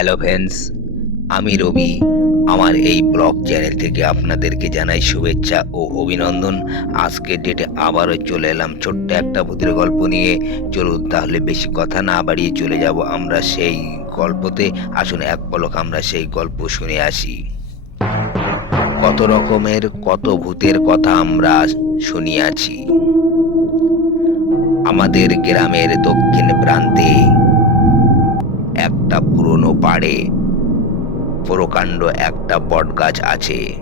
Hello friends আমি রবি। আমার এই ব্লগ চ্যানেল থেকে আপনাদেরকে জানাই শুভেচ্ছা ও অভিনন্দন। আজকের ডেটে আবারও চলে এলাম ছোট্ট একটা ভূতের গল্প নিয়ে। চলুন তাহলে বেশি কথা না বাড়িয়ে চলে যাব আমরা সেই গল্পতে। আসুন এক পলক আমরা সেই গল্প শুনে আসি। কত রকমের, কত ভূতের কথা আমরা শুনিয়াছি আমাদের গ্রামের দক্ষিণ প্রান্তে একটা পুরনো পাড়ে। প্রকাণ্ড একটা বটগাছ আছে।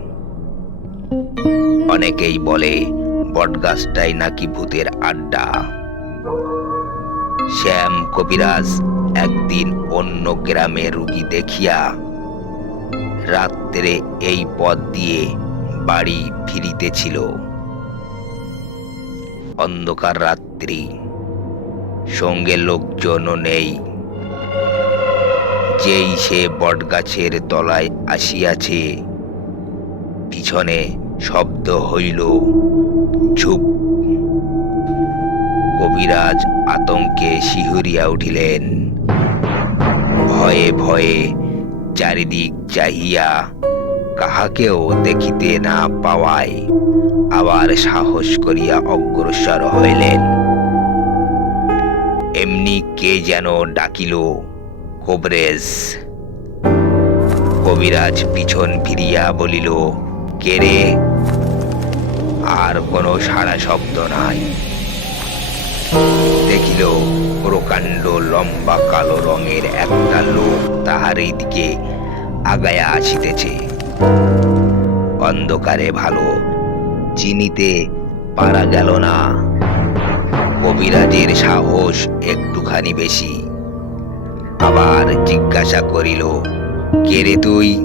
অনেকেই বলে বটগাছটাই নাকি ভূতের আড্ডা। শ্যাম কবিরাজ একদিন অন্য গ্রামে রুগী দেখিয়া রাত্রে এই পথ দিয়ে বাড়ি ফিরিতেছিল। অন্ধকার রাত্রি, সঙ্গে লোকজনও নেই। যেই সে বটগাছের তলায় আসিয়াছে, পিছনে শব্দ হইল, ঝুপ। কবিরাজ আতঙ্কে শিহরিয়া উঠিলেন। ভয়ে ভয়ে চারিদিক চাহিয়া কাহাকেও দেখিতে না পাওয়ায় আবার সাহস করিয়া অগ্রসর হইলেন। এমনি কে যেন ডাকিল কবরেজ। কবিরাজ পিছন ফিরিয়া বলিল, কে রে? আর কোনো সাড়া শব্দ নাই। দেখিল, প্রকাণ্ড লম্বা কালো রঙের একটা লোক তাহারই দিকে আগায়া আসিতেছে। অন্ধকারে ভালো, চিনিতে পারা গেল না। কবিরাজের সাহস একটুখানি বেশি। আবার জিজ্ঞাসা করিল, কে রে তুই?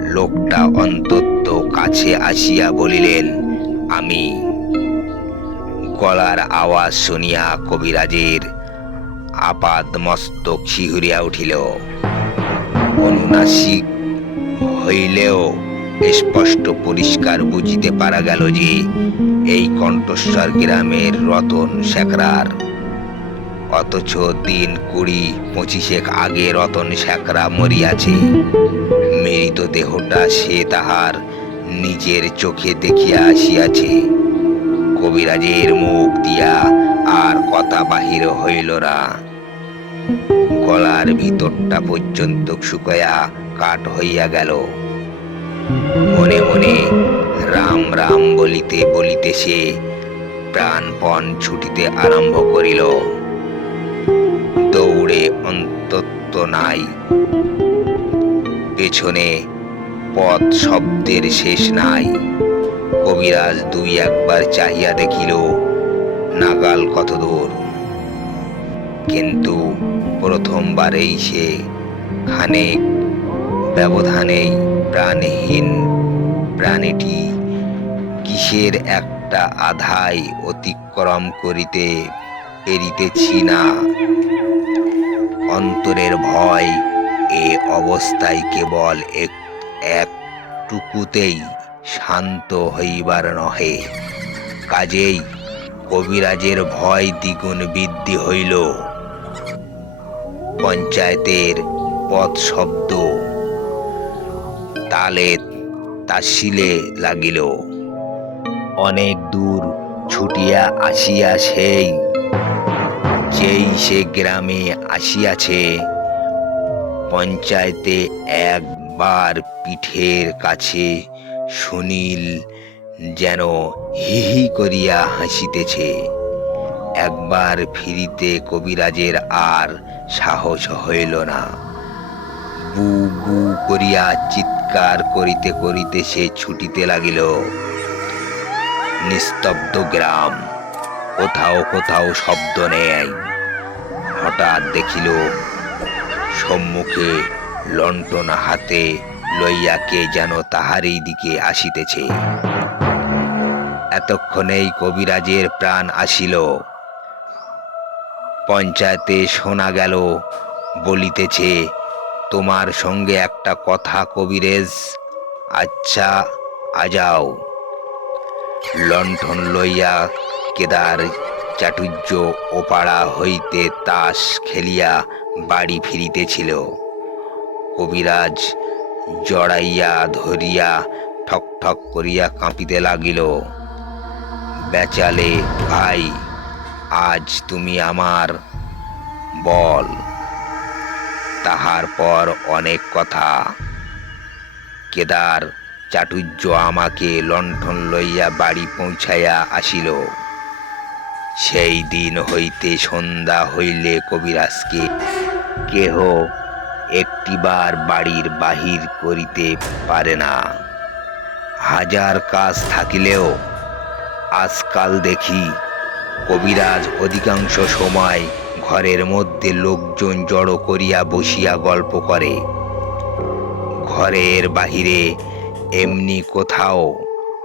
লোকটা অন্তত কাছে আসিয়া বলিলেন, আমি। গলার আওয়াজ শুনিয়া কবিরাজের আপাদ মস্তক শিহুরিয়া উঠিল। অনুনাসিক হইলেও স্পষ্ট পরিষ্কার বুঝিতে পারা গেল যে, এই কণ্ঠস্বর গ্রামের রতন শেখরার অথচ দিন কুড়ি পঁচিশেক আগে রতন শেখরা মরিয়াছে। মৃত দেহটা সে তাহার নিজের চোখে দেখিয়া আসিয়াছে। কবিরাজের মুখ দিয়া আর কথা বাহির হইল না। গলার ভিতরটা পর্যন্ত শুকায়া কাঠ হইয়া গেল। মনে মনে রাম রাম বলিতে বলিতে সে প্রাণপণ ছুটিতে আরম্ভ করিল। অন্তত নাই। পেছনে পথ শব্দের শেষ নাই। কবিরাজ দুই একবার চাহিয়া দেখিল, নাগাল কত দূর। কিন্তু প্রথমবারেই সে খানেক ব্যবধানেই প্রাণহীন প্রাণীটি কিসের একটা আধায় অতিক্রম করিতে পেরিতেছি না। অন্তরের ভয় এ অবস্থায় কেবল এক একটুকুতেই শান্ত হইবার নহে। কাজেই কবিরাজের ভয় দ্বিগুণ বৃদ্ধি হইল। পঞ্চায়েতের পথ শব্দ তালে তাসিলে লাগিল। অনেক দূর ছুটিয়া আসিয়া সেই যেই সে গ্রামে আসিয়াছে, পঞ্চায়েতে একবার পিঠের কাছে সুনীল যেন হিহি করিয়া হাসিতেছে। একবার ফিরিতে কবিরাজের আর সাহস হইল না। বু বু করিয়া চিৎকার করিতে করিতে সে ছুটিতে লাগিল। নিস্তব্ধ গ্রাম, কোথাও কোথাও শব্দ নেই হঠাৎ দেখিল, সম্মুখে লণ্ঠন হাতে লইয়া কে যেন তাহারই দিকে আসিতেছে। এতক্ষণেই কবিরাজের প্রাণ আসিল। পঞ্চায়েতে শোনা গেল, বলিতেছে, তোমার সঙ্গে একটা কথা কবিরেজ আচ্ছা আজাও লণ্ঠন লইয়া কেদার চাটুর্য ওপাড়া হইতে তাস খেলিয়া বাড়ি ফিরিতেছিল। কবিরাজ জড়াইয়া ধরিয়া ঠক ঠক করিয়া কাঁপিতে লাগিল। বেচালে, ভাই, আজ তুমি আমার বল। তাহার পর অনেক কথা। কেদার চাটুর্য আমাকে লণ্ঠন লইয়া বাড়ি পৌঁছাইয়া আসিল। সেই দিন হইতে সন্ধ্যা হইলে কবিরাজকে কেহ একটিবার বাড়ির বাহির করিতে পারে না। হাজার কাজ থাকিলেও আজকাল দেখি কবিরাজ অধিকাংশ সময় ঘরের মধ্যে লোকজন জড়ো করিয়া বসিয়া গল্প করে। ঘরের বাহিরে এমনি কোথাও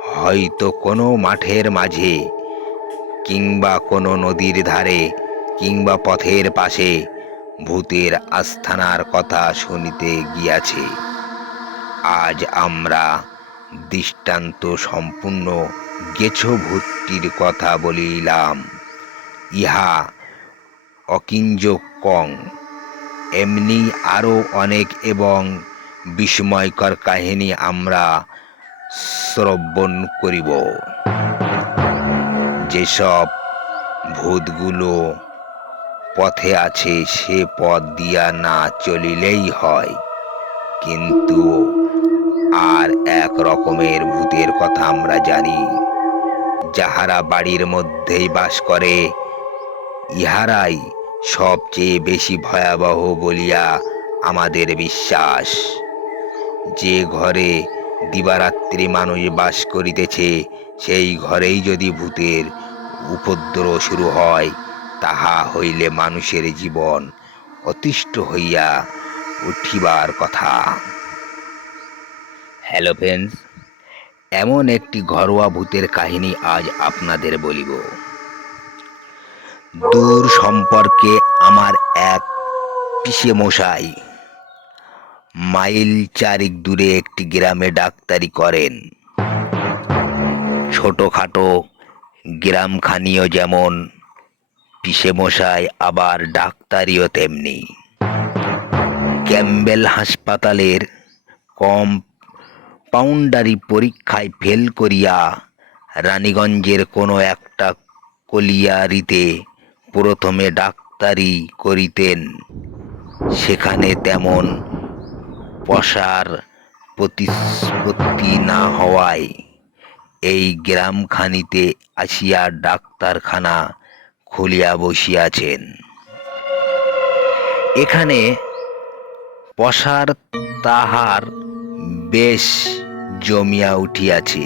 হয়তো কোনো মাঠের মাঝে কিংবা কোনো নদীর ধারে কিংবা পথের পাশে ভূতের আস্থানার কথা শুনিতে গিয়াছে। আজ আমরা দৃষ্টান্ত সম্পূর্ণ গেছো ভূতটির কথা বলিলাম। ইহা অকিঞ্জকং এমনি আরও অনেক এবং বিস্ময়কর কাহিনী আমরা শ্রবণ করিব। যেসব ভূতগুলো পথে আছে, সে পথ দিয়া না চলিলেই হয়। কিন্তু আর এক রকমের ভূতের কথা আমরা জানি, যাহারা বাড়ির মধ্যেই বাস করে, ইহারাই সবচেয়ে বেশি ভয়াবহ বলিয়া আমাদের বিশ্বাস। যে ঘরে দিবারাত্রি মানুষ বাস করিতেছে, সেই ঘরেই যদি ভূতের উপদ্রব শুরু হয়, তাহা হইলে মানুষের জীবন অতিষ্ঠ হইয়া উঠিবার কথা। হ্যালো ফ্রেন্ডস, এমন একটি ঘরোয়া ভূতের কাহিনী আজ আপনাদের বলিব। দূর সম্পর্কে আমার এক পিসে মশাই মাইল চারিক দূরে একটি গ্রামে ডাক্তারি করেন। ছোটোখাটো গ্রামখানিও যেমন মশাই আবার ডাক্তারিও তেমনি। ক্যাম্বেল হাসপাতালের কম পাউন্ডারি পরীক্ষায় ফেল করিয়া রানীগঞ্জের কোনো একটা কলিয়ারিতে প্রথমে ডাক্তারি করিতেন। সেখানে তেমন পশার প্রতিপত্তি না হওয়ায় এই গ্রামখানিতে আসিয়া ডাক্তারখানা খুলিয়া বসিয়াছেন। এখানে পশার তাহার বেশ জমিয়া উঠিয়াছে।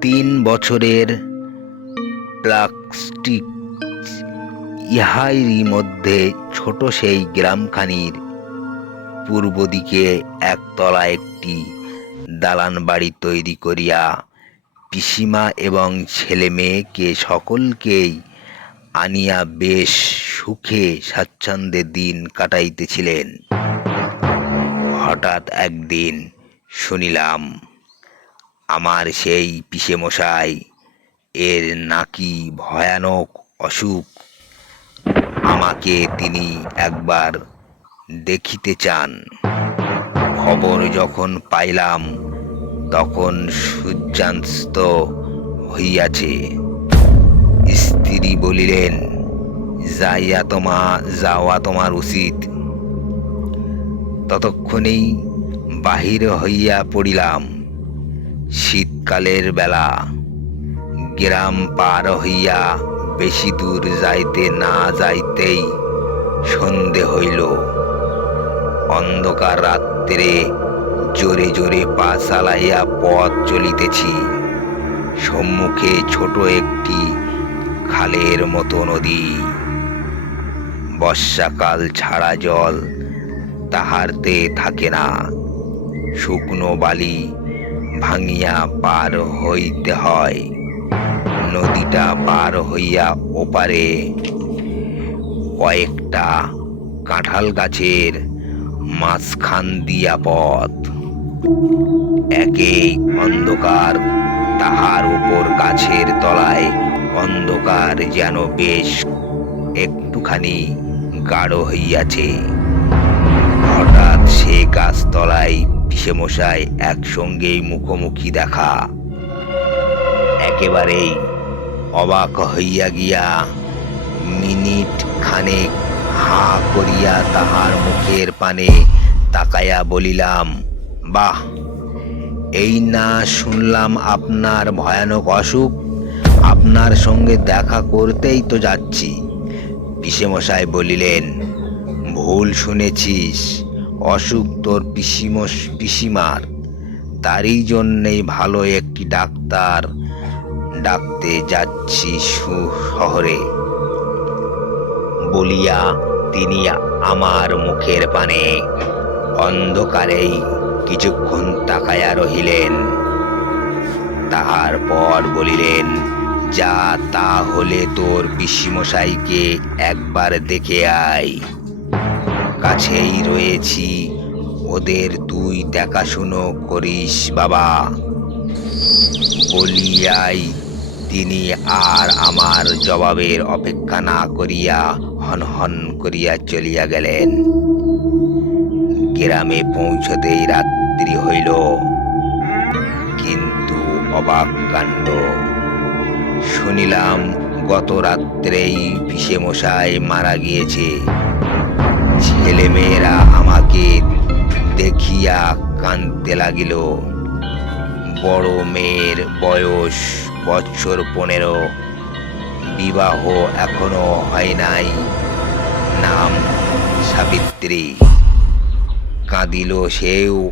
তিন বছরের প্লাস্টিক ইহাইরি মধ্যে ছোট সেই গ্রামখানির পূর্ব দিকে একতলা একটি দালান বাড়ি তৈরি করিয়া পিসিমা এবং ছেলে মেয়েকে সকলকেই আনিয়া বেশ সুখে স্বাচ্ছন্দ্যে দিন কাটাইতেছিলেন। হঠাৎ একদিন শুনিলাম, আমার সেই পিসে মশাই এর নাকি ভয়ানক অসুখ। আমাকে তিনি একবার দেখিতে চান। খবর যখন পাইলাম তখন সূর্যাস্ত হইয়াছে। স্ত্রী বলিলেন, যাইয়া তোমা, যাওয়া তোমার উচিত। ততক্ষণেই বাহির হইয়া পড়িলাম। শীতকালের বেলা গ্রাম পার হইয়া বেশি দূর যাইতে না যাইতেই সন্ধে হইল। অন্ধকার রাত্রে জোরে জোরে পা চালাইয়া পথ চলিতেছি। সম্মুখে ছোট একটি খালের মতো নদী। বর্ষাকাল ছাড়া জল তাহারতে থাকে না। শুকনো বালি ভাঙিয়া পার হইতে হয়। নদীটা পার হইয়া ওপারে কয়েকটা কাঁঠাল গাছের মাঝখান দিয়া পথ। একেই অন্ধকার, তাহার উপর গাছের তলায় অন্ধকার যেন বেশ একটুখানি গাঢ় হইয়াছে। হঠাৎ সে গাছতলায় পিসে মশাই একসঙ্গেই মুখোমুখি দেখা। একেবারেই অবাক হইয়া গিয়া মিনিট খানেক হা করিয়া তাহার মুখের পানে তাকায়া বলিলাম, বাহ, এই না শুনলাম আপনার ভয়ানক অসুখ। আপনার সঙ্গে দেখা করতেই তো যাচ্ছি। পিসেমশাই বলিলেন, ভুল শুনেছিস, অসুখ তোর পিসিমস পিসিমার। তারই জন্যেই ভালো একটি ডাক্তার ডাকতে যাচ্ছি শহরে। বলিয়া তিনি আমার মুখের পানে অন্ধকারেই কিছুক্ষণ তাকায়া রহিলেন। তাহার পর বলিলেন, যা তা হলে তোর পিসিমশাইকে একবার দেখে আয়। কাছেই রয়েছি, ওদের তুই দেখাশুনো করিস বাবা। বলিয়াই তিনি আর আমার জবাবের অপেক্ষা না করিয়া হন হন করিয়া চলিয়া গেলেন। গ্রামে পৌঁছতেই রাত্রি হইল। কিন্তু অবাক কাণ্ড। শুনিলাম গত রাত্রেই পিসে মশাই মারা গিয়েছে। ছেলেমেয়েরা আমাকে দেখিয়া কাঁদতে লাগিল। বড় মেয়ের বয়স বছর পনেরো। বিবাহ এখনও হয় নাই। নাম সাবিত্রী। কাঁদিল সেও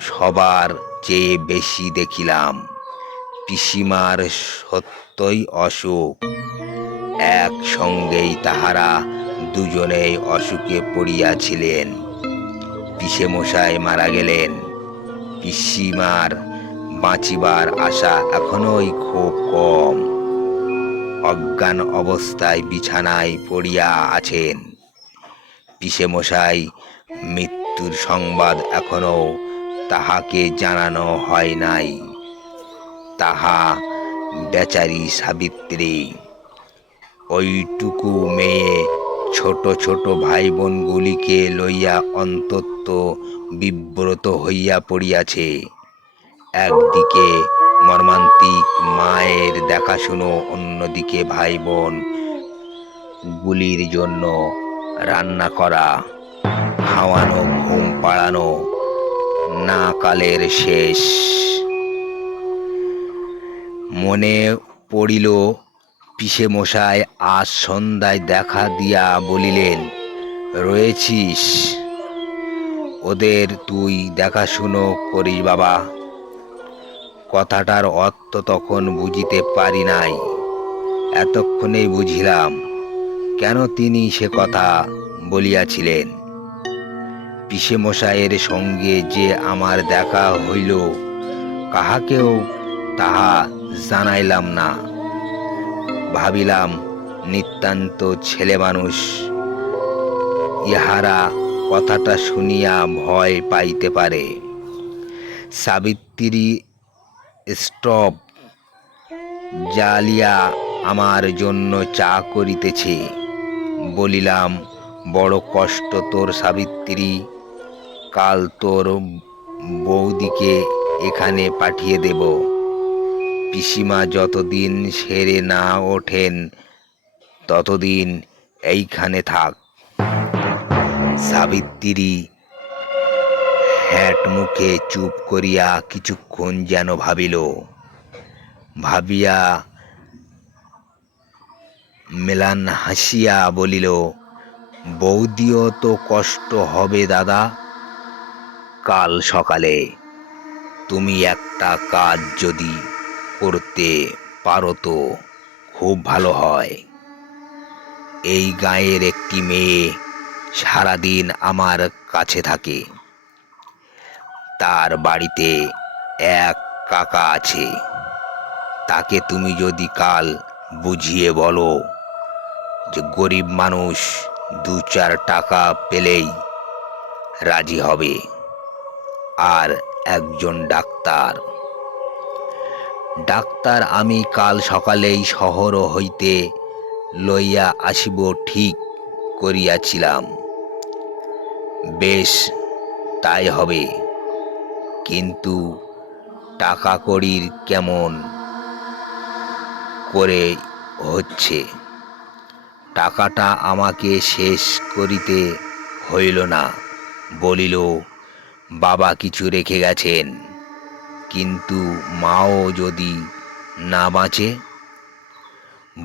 সবার চেয়ে বেশি দেখিলাম। পিসিমার সত্যই অসুখ। একসঙ্গেই তাহারা দুজনেই অসুখে পড়িয়াছিলেন। পিসে মশাই মারা গেলেন। পিসিমার বাঁচিবার আশা এখনোই খুব কম। অজ্ঞান অবস্থায় বিছানায় পড়িয়া আছেন। মশাই, মৃত্যুর সংবাদ এখনও তাহাকে জানানো হয় নাই। তাহা বেচারি সাবিত্রী। ওইটুকু মেয়ে ছোট ছোট ভাই বোনগুলিকে লইয়া অন্তত বিব্রত হইয়া পড়িয়াছে। একদিকে মর্মান্তিক মায়ের দেখাশুনো অন্যদিকে ভাই বোন গুলির জন্য রান্না করা, খাওয়ানো, ঘুম পাড়ানো না কালের শেষ। মনে পড়িল, পিসে মশাই আজ সন্ধ্যায় দেখা দিয়া বলিলেন, রয়েছিস। ওদের তুই দেখাশুনো করিস বাবা। কথাটার অর্থ তখন বুঝিতে পারি নাই। এতক্ষণেই বুঝিলাম, কেন তিনি সে কথা বলিয়াছিলেন? পিসে মশাইয়ের সঙ্গে যে আমার দেখা হইল, কাহাকেও তাহা জানাইলাম না। ভাবিলাম, নিতান্ত ছেলে মানুষ, ইহারা কথাটা শুনিয়া ভয় পাইতে পারে। সাবিত্রী স্টপ। জালিয়া আমার জন্য চা করিতেছে। বলিলাম, বড় কষ্ট তোর সাবিত্রী। কাল তোর বৌদিকে এখানে পাঠিয়ে দেব। পিসিমা যতদিন সেরে না ওঠেন, ততদিন এইখানে থাক। সাবিত্রী হ্যাট মুখে চুপ করিয়া কিছুক্ষণ যেন ভাবিল। ভাবিয়া মেলান হাসিয়া বলিল, বৌদিও তো কষ্ট হবে দাদা। কাল সকালে তুমি একটা কাজ যদি করতে পারো তো খুব ভালো হয়। এই গাঁয়ের একটি মেয়ে সারাদিন আমার কাছে থাকে। তার বাড়িতে এক কাকা আছে। তাকে তুমি যদি কাল বুঝিয়ে বলো যে গরিব মানুষ দু চার টাকা পেলেই রাজি হবে, আর একজন ডাক্তার। ডাক্তার আমি কাল সকালেই শহর হইতে লইয়া আসিব ঠিক করিয়াছিলাম। বেশ, তাই হবে। কিন্তু টাকা কড়ির কেমন করে হচ্ছে? টাকাটা আমাকে শেষ করিতে হইল না, বলিল, বাবা কিছু রেখে গেছেন, কিন্তু মাও যদি না বাঁচে?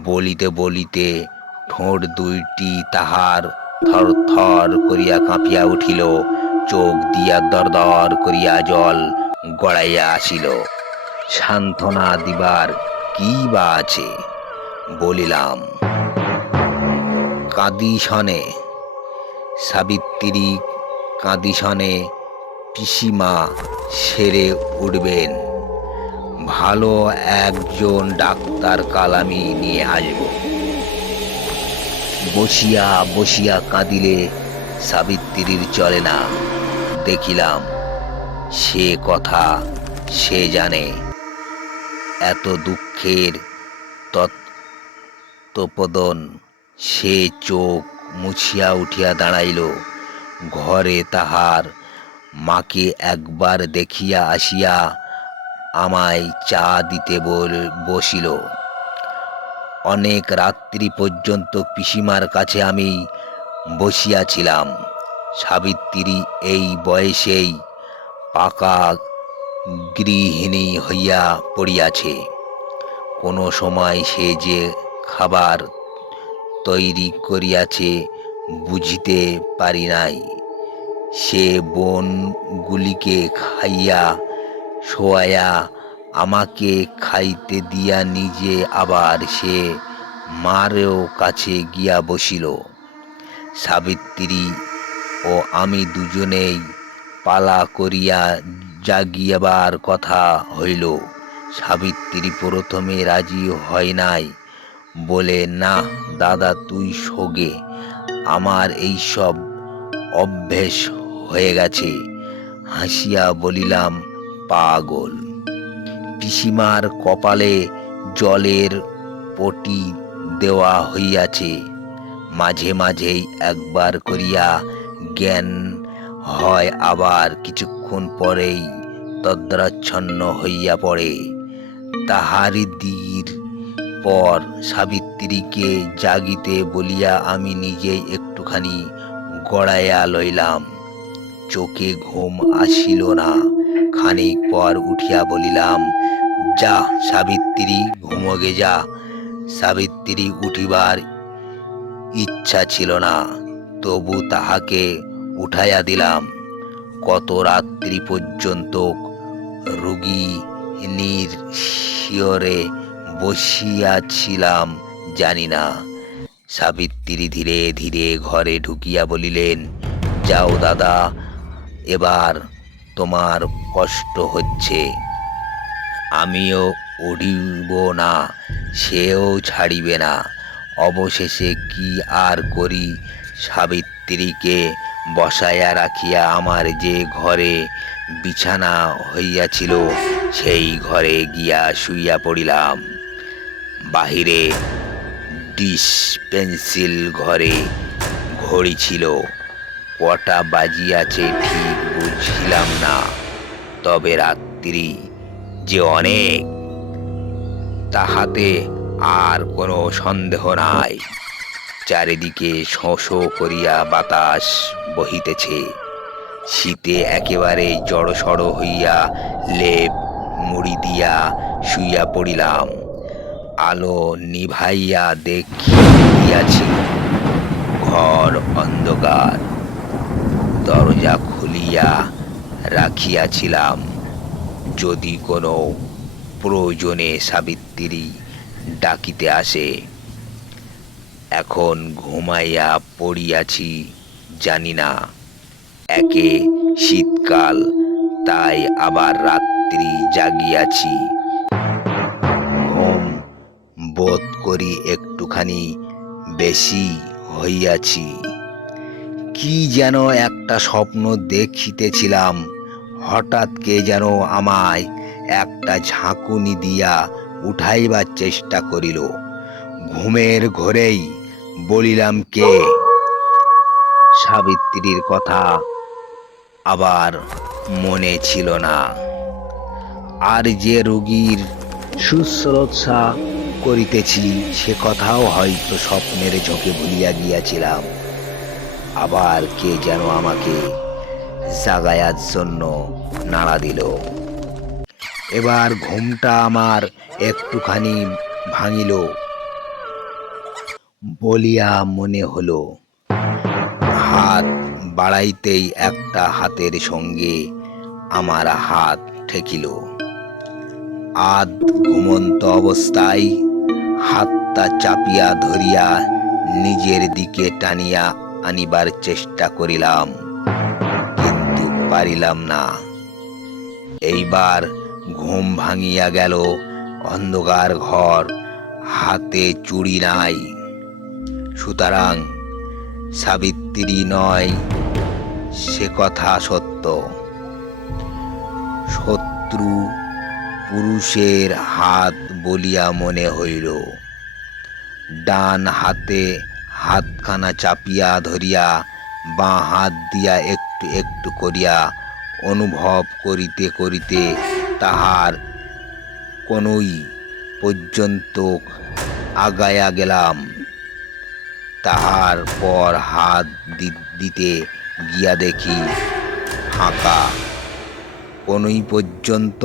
বলিতে বলিতে ঠোঁট দুইটি তাহার থর থর করিয়া কাঁপিয়া উঠিল। চোখ দিয়া দর দর করিয়া জল গড়াইয়া আসিল। সান্ত্বনা দিবার কি বা আছে? বলিলাম কাঁদিসনে সাবিত্রী কাঁদিসনে পিসিমা সেরে উঠবেন। ভালো একজন ডাক্তার কাল নিয়ে আসব। বসিয়া বসিয়া কাঁদিলে সাবিত্রীর চলে না। দেখিলাম। সে কথা সে জানে। এত দুঃখের তত্ত্বপদন সে চোখ মুছিয়া উঠিয়া দাঁড়াইল। ঘরে তাহার মাকে একবার দেখিয়া আসিয়া আমায় চা দিতে বল- বসিল। অনেক রাত্রি পর্যন্ত পিসিমার কাছে আমি বসিয়াছিলাম। সাবিত্রী এই বয়সেই পাকা গৃহিণী হইয়া পড়িয়াছে। কোনো সময় সে যে খাবার তৈরি করিয়াছে বুঝিতে পারি নাই। সে বোনগুলিকে খাইয়া শোয়াইয়া আমাকে খাইতে দিয়া নিজে আবার সে মারেও কাছে গিয়া বসিল। সাবিত্রী ও আমি দুজনেই পালা করিয়া জাগিয়াবার কথা হইল। সাবিত্রী প্রথমে রাজি হয় নাই, বলে, না, দাদা, তুই শোগে। আমার এইসব অভ্যেস হয়ে গেছে। হাসিয়া বলিলাম, পাগল। পিসিমার কপালে জলের পটি দেওয়া হইয়াছে। মাঝে মাঝেই একবার করিয়া জ্ঞান হয় আবার কিছুক্ষণ পরেই তদ্রাচ্ছন্ন হইয়া পড়ে। তাহারি দির পর সাবিত্রীকে জাগিতে বলিয়া আমি নিজেই একটুখানি গড়াইয়া লইলাম। চোখে ঘুম আসিল না। খানিক পর উঠিয়া বলিলাম, যা সাবিত্রী, ঘুমোগে যা। সাবিত্রী উঠিবার ইচ্ছা ছিল না। তবু তাহাকে উঠাইয়া দিলাম। কত রাত্রি পর্যন্ত রুগী নির শিয়রে বসিয়াছিলাম, জানি না। সাবিত্রী ধীরে ধীরে ঘরে ঢুকিয়া বলিলেন, যাও দাদা, এবার তোমার কষ্ট হচ্ছে। আমিও উঠিব না, সেও ছাড়িবে না। অবশেষে কি আর করি সাবিত্রীকে বসাইয়া রাখিয়া আমার যে ঘরে বিছানা হইয়াছিল, সেই ঘরে গিয়া শুইয়া পড়িলাম। বাহিরে ডিসপেন্সিল ঘরে ঘড়ি ছিল। কটা বাজিয়াছে ঠিক বুঝিলাম না। তবে রাত্রি যে অনেক, তাহাতে আর কোনো সন্দেহ নাই। চারিদিকে শোঁ করিয়া বাতাস বহিতেছে। শীতে একেবারে জড়সড় হইয়া লেপ মুড়ি দিয়া শুইয়া পড়িলাম। আলো নিভাইয়া দেখিয়াছি ঘর অন্ধকার। দরজা খুলিয়া রাখিয়াছিলাম। যদি কোনো প্রয়োজনে সাবিত্রী ডাকিতে আসে এখন ঘুমাইয়া পড়িয়াছি, জানি না। একে শীতকাল, তাই আবার রাত্রি জাগিয়াছি। ঘুম বোধ করি একটুখানি বেশি হইয়াছি। কি যেন একটা স্বপ্ন দেখিতেছিলাম, হঠাৎ কে যেন আমায় একটা ঝাঁকুনি দিয়া উঠাইবার চেষ্টা করিল। ঘুমের ঘোরেই বলিলাম কে? সাবিত্রীর কথা আবার মনে ছিল না। আর যে রোগীর শুশ্রূষা করিতেছি, সে কথাও হয়তো স্বপ্নের ঝোঁকে ভুলিয়া গিয়াছিলাম। আবার কে যেন আমাকে জাগায়ার জন্য নাড়া দিল। এবার ঘুমটা আমার একটুখানি ভাঙিল। বলিয়া মনে হলো, হাত বাড়াইতেই একটা হাতের সঙ্গে আমার হাত ঠেকিল। আদ ঘুমন্ত অবস্থায় হাতটা চাপিয়া ধরিয়া নিজের দিকে টানিয়া আনিবার চেষ্টা করিলাম, কিন্তু পারিলাম না। এইবার ঘুম ভাঙিয়া গেল, অন্ধকার ঘর, হাতে চুড়ি নাই। সুতরাং সাবিত্রী নয়, সে কথা সত্য। শত্রু পুরুষের হাত বলিয়া মনে হইল। ডান হাতে হাতখানা চাপিয়া ধরিয়া বাঁ হাত দিয়া একটু একটু করিয়া অনুভব করিতে করিতে তাহার কোনই পর্যন্ত আগায়া গেলাম। তাহার পর হাত দিতে গিয়া দেখি ফাঁকা। কোনই পর্যন্ত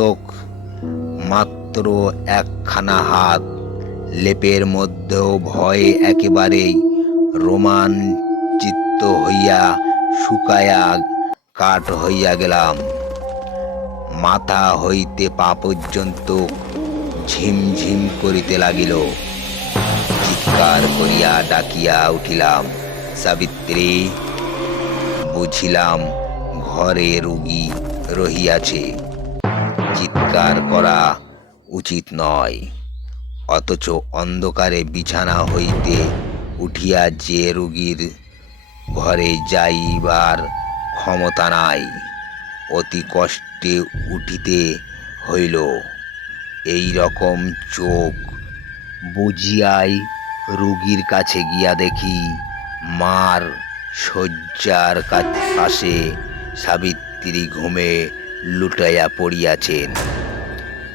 মাত্র একখানা হাত। লেপের মধ্যেও ভয়ে একেবারেই রোমাঞ্চিত হইয়া শুকায়া কাঠ হইয়া গেলাম। মাথা হইতে পা পর্যন্ত ঝিমঝিম করিতে লাগিল। চিৎকার করিয়া ডাকিয়া উঠিলাম। সাবিত্রী, বুঝিলাম ঘরে রুগী রহিয়াছে। চিৎকার করা উচিত নয়, অথচ অন্ধকারে বিছানা হইতে উঠিয়া যে রুগীর ঘরে যাইবার ক্ষমতা নাই, অতি কষ্টে উঠিতে হইল। এই রকম চোখ বুঝিয়াই রুগীর কাছে গিয়া দেখি মার শয্যার পাশে সাবিত্রী ঘুমে লুটাইয়া পড়িয়াছেন।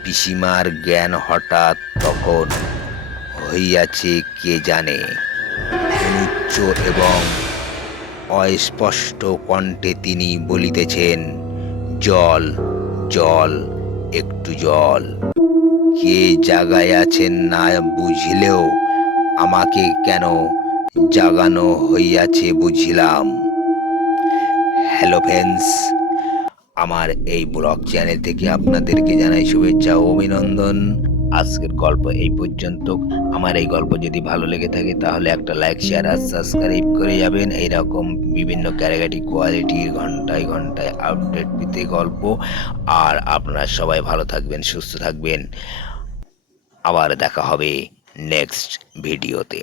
পিসিমার জ্ঞান হঠাৎ তখন হইয়াছে কে জানে। উচ্চ এবং অস্পষ্ট কণ্ঠে তিনি বলিতেছেন, জল জল, একটু জল। কে জাগায় আছেন না বুঝিলেও আমাকে কেন জাগানো হইয়াছে বুঝিলাম। হ্যালো ফ্রেন্ডস আমার এই ব্লগ চ্যানেল থেকে আপনাদেরকে জানাই শুভেচ্ছা ও অভিনন্দন। আজকের গল্প এই পর্যন্ত। আমার এই গল্প যদি ভালো লেগে থাকে তাহলে একটা লাইক শেয়ার আর সাবস্ক্রাইব করে যাবেন। এইরকম বিভিন্ন ক্যারাগাটি কোয়ালিটির ঘন্টায় ঘন্টায় আপডেট পেতে গল্প। আর আপনারা সবাই ভালো থাকবেন, সুস্থ থাকবেন। আবার দেখা হবে। নেক্সট ভিডিওতে